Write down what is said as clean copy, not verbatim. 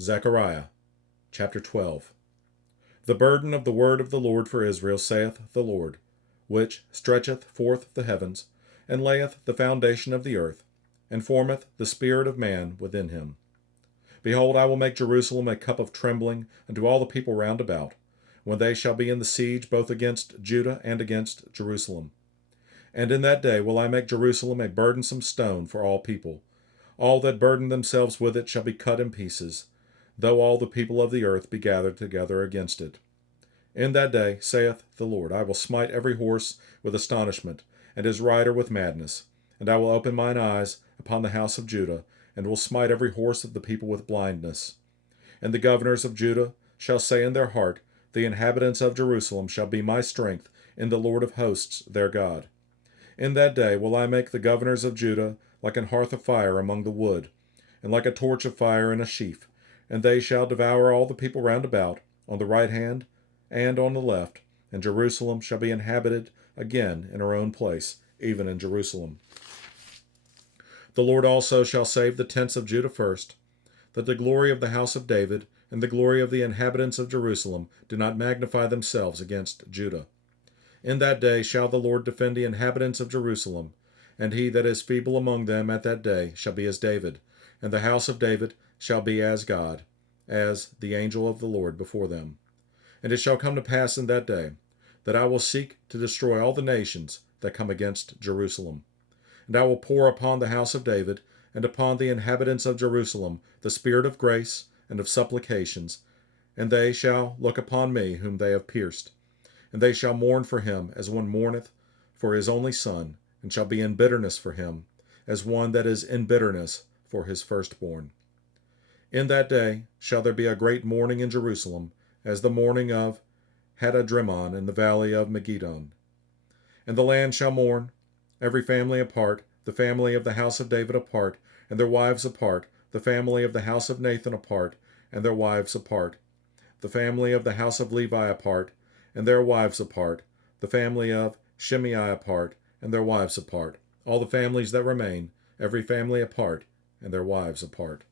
Zechariah chapter 12. The burden of the word of the Lord for Israel, saith the Lord, which stretcheth forth the heavens, and layeth the foundation of the earth, and formeth the spirit of man within him. Behold, I will make Jerusalem a cup of trembling unto all the people round about, when they shall be in the siege both against Judah and against Jerusalem. And in that day will I make Jerusalem a burdensome stone for all people. All that burden themselves with it shall be cut in pieces, though all the people of the earth be gathered together against it. In that day, saith the Lord, I will smite every horse with astonishment, and his rider with madness. And I will open mine eyes upon the house of Judah, and will smite every horse of the people with blindness. And the governors of Judah shall say in their heart, the inhabitants of Jerusalem shall be my strength in the Lord of hosts their God. In that day will I make the governors of Judah like an hearth of fire among the wood, and like a torch of fire in a sheaf, and they shall devour all the people round about, on the right hand and on the left, and Jerusalem shall be inhabited again in her own place, even in Jerusalem. The Lord also shall save the tents of Judah first, that the glory of the house of David and the glory of the inhabitants of Jerusalem do not magnify themselves against Judah. In that day shall the Lord defend the inhabitants of Jerusalem, and he that is feeble among them at that day shall be as David, and the house of David shall be as God, as the angel of the Lord before them. And it shall come to pass in that day, that I will seek to destroy all the nations that come against Jerusalem. And I will pour upon the house of David, and upon the inhabitants of Jerusalem, the spirit of grace and of supplications, and they shall look upon me whom they have pierced. And they shall mourn for him as one mourneth for his only son, and shall be in bitterness for him, as one that is in bitterness for his firstborn. In that day shall there be a great mourning in Jerusalem, as the mourning of Hadadrimmon in the valley of Megiddon. And the land shall mourn, every family apart, the family of the house of David apart, and their wives apart, the family of the house of Nathan apart, and their wives apart, the family of the house of Levi apart, and their wives apart, the family of Shimei apart, and their wives apart, all the families that remain, every family apart, and their wives apart.